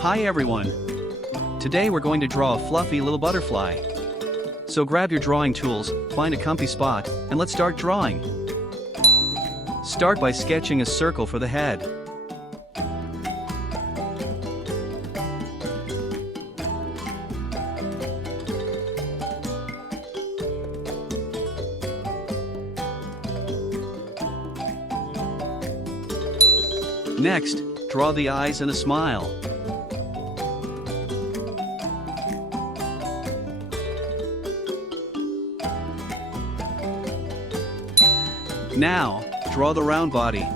Hi everyone! Today we're going to draw a fluffy little butterfly. So grab your drawing tools, find a comfy spot, and let's start drawing. Start by sketching a circle for the head. Next, draw the eyes and a smile. Now, draw the round body.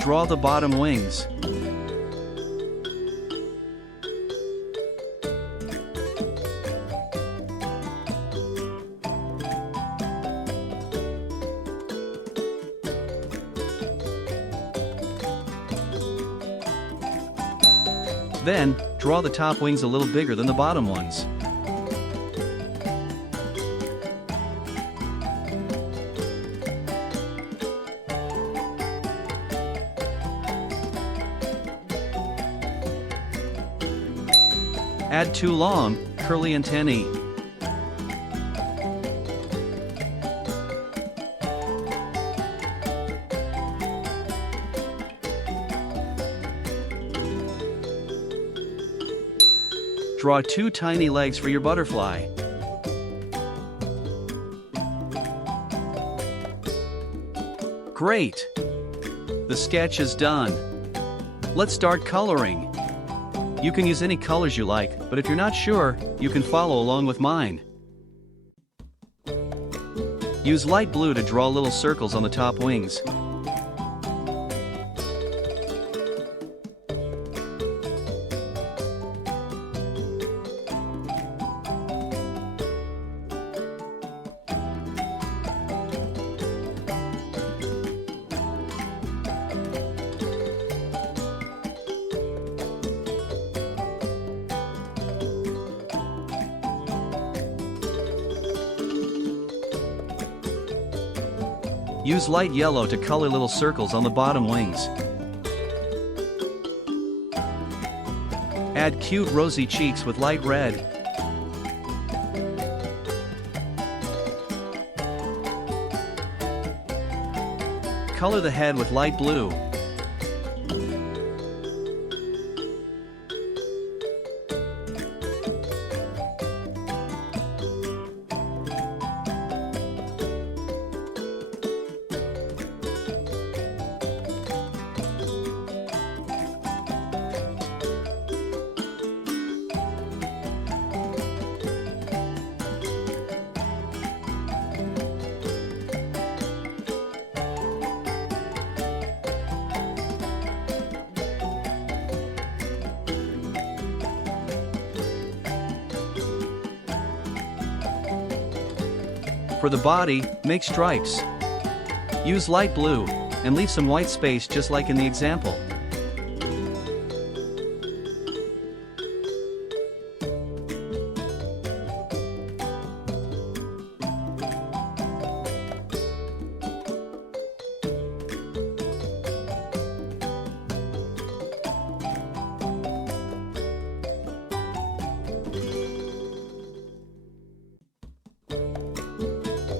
Draw the bottom wings. Then, draw the top wings a little bigger than the bottom ones. Add two long, curly antennae. Draw two tiny legs for your butterfly. Great! The sketch is done. Let's start coloring. You can use any colors you like, but if you're not sure, you can follow along with mine. Use light blue to draw little circles on the top wings. Use light yellow to color little circles on the bottom wings. Add cute rosy cheeks with light red. Color the head with light blue. For the body, make stripes. Use light blue, and leave some white space just like in the example.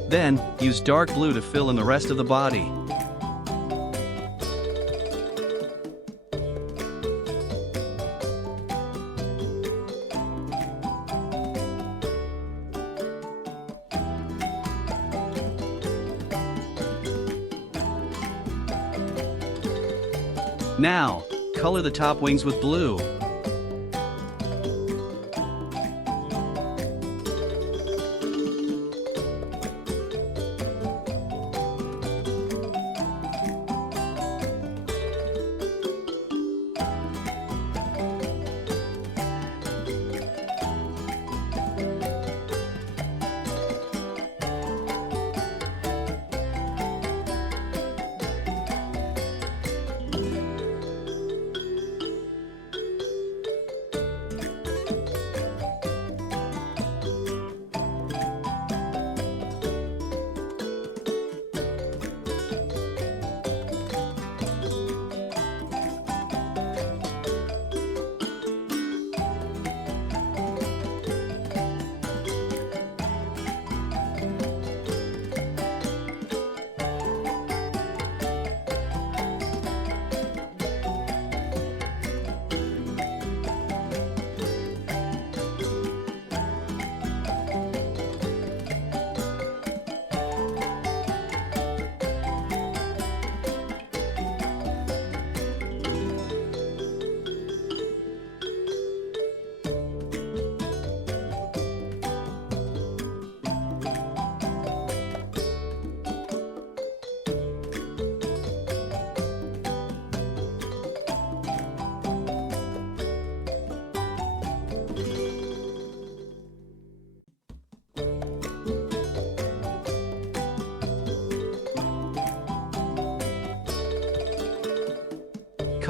Then, use dark blue to fill in the rest of the body. Now, color the top wings with blue.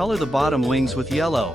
color the bottom wings with yellow.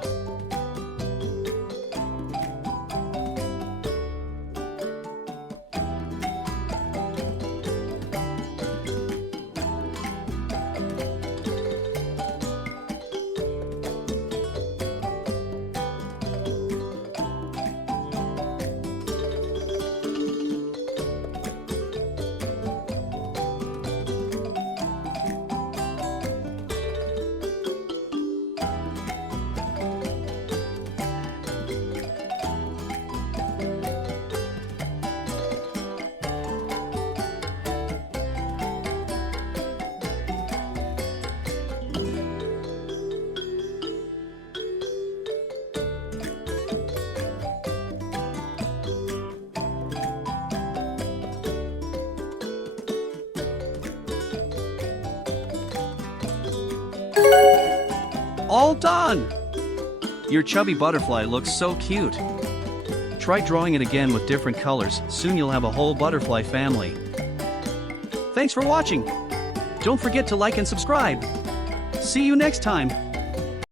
All done! Your chubby butterfly looks so cute. Try drawing it again with different colors, soon you'll have a whole butterfly family. Thanks for watching! Don't forget to like and subscribe. See you next time!